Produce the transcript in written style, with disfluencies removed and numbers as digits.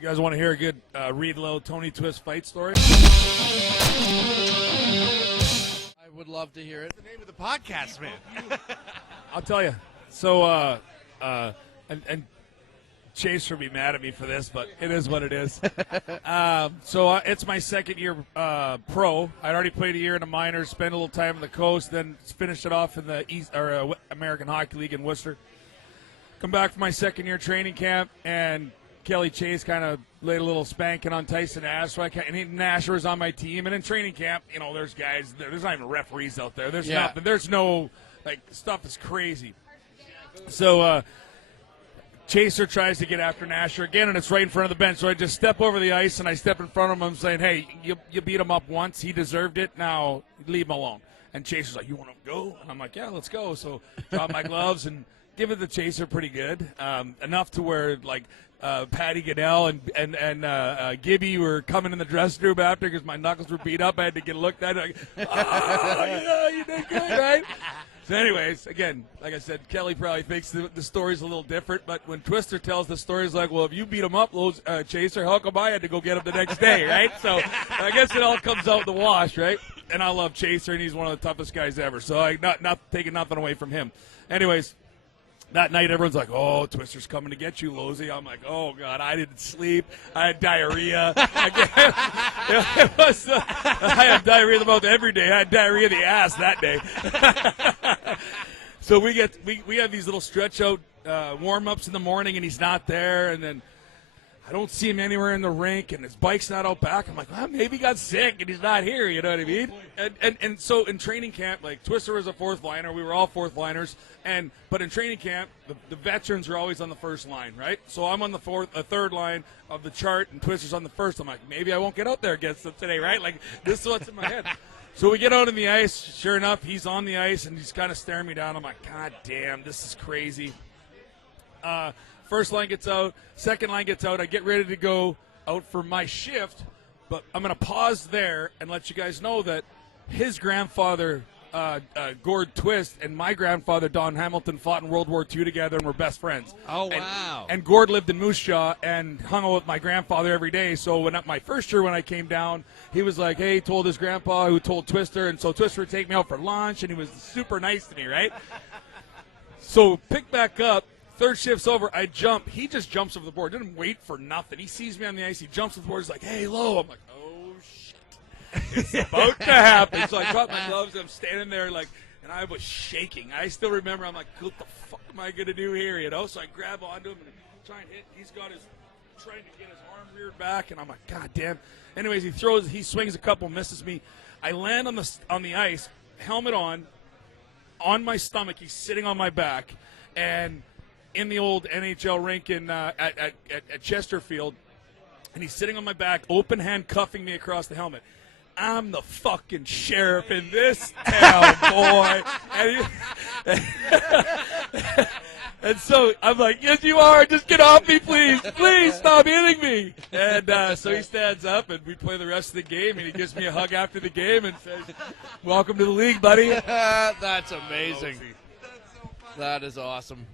You guys want to hear a good Reed Lowe, Tony Twist fight story? I would love to hear it. The name of the podcast, man. I'll tell you. So, and Chase will be mad at me for this, but it is what it is. It's my second year pro. I'd already played a year in the minors, spent a little time on the coast, then finished it off in the American Hockey League in Worcester. Come back for my second year training camp, and Kelly Chase kind of laid a little spanking on Tyson Nash, and Nash was on my team. And in training camp, there's guys, there's not even referees out there. There's nothing. There's no, stuff is crazy. So, Chaser tries to get after Nasher again, and it's right in front of the bench. So I just step over the ice, and I step in front of him. I'm saying, hey, you beat him up once. He deserved it. Now leave him alone. And Chaser's like, you want to go? And I'm like, yeah, let's go. So drop my gloves and give it the Chaser pretty good, enough to where, Patty Goodell and Gibby were coming in the dressing room after because my knuckles were beat up. I had to get looked at. You did good, right? So anyways, again, like I said, Kelly probably thinks the story's a little different, but when Twister tells the story, it's like, well, if you beat him up, Chaser, how come I had to go get him the next day, right? So I guess it all comes out in the wash, right? And I love Chaser, and he's one of the toughest guys ever, so I'm not taking nothing away from him. Anyways, that night, everyone's like, oh, Twister's coming to get you, Losey. I'm like, oh, God, I didn't sleep. I had diarrhea. I had diarrhea of the mouth every day. I had diarrhea of the ass that day. So we have these little stretch-out warm-ups in the morning, and he's not there. And then I don't see him anywhere in the rink, and his bike's not out back. I'm like, well, maybe he got sick, and he's not here. You know what I mean? And so in training camp, Twister was a fourth liner. We were all fourth liners. But in training camp, the veterans are always on the first line, right? So I'm on the third line of the chart, and Twister's on the first. I'm like, maybe I won't get out there against them today, right? This is what's in my head. So we get out on the ice. Sure enough, he's on the ice, and he's kind of staring me down. I'm like, God damn, this is crazy. First line gets out. Second line gets out. I get ready to go out for my shift, but I'm going to pause there and let you guys know that his grandfather, Gord Twist, and my grandfather, Don Hamilton, fought in World War II together and were best friends. Oh, wow. And Gord lived in Moose Jaw and hung out with my grandfather every day. So my first year when I came down, he was like, hey, he told his grandpa who told Twister, and so Twister would take me out for lunch, and he was super nice to me, right? So pick back up. Third shift's over. I jump. He just jumps over the board. Didn't wait for nothing. He sees me on the ice. He jumps over the board. He's like, hey, Lo. I'm like, oh, shit. It's about to happen. So I drop my gloves. I'm standing there, and I was shaking. I still remember. I'm like, what the fuck am I going to do here, So I grab onto him and try and hit. He's trying to get his arm reared back, and I'm like, God damn. Anyways, he swings a couple, misses me. I land on the ice, helmet on my stomach. He's sitting on my back, and in the old NHL rink at Chesterfield, and he's sitting on my back, open hand cuffing me across the helmet. I'm the fucking sheriff in this town, boy. And so I'm like, yes, you are. Just get off me, please. Please stop hitting me. And so he stands up, and we play the rest of the game, and he gives me a hug after the game and says, welcome to the league, buddy. That's amazing. That is awesome.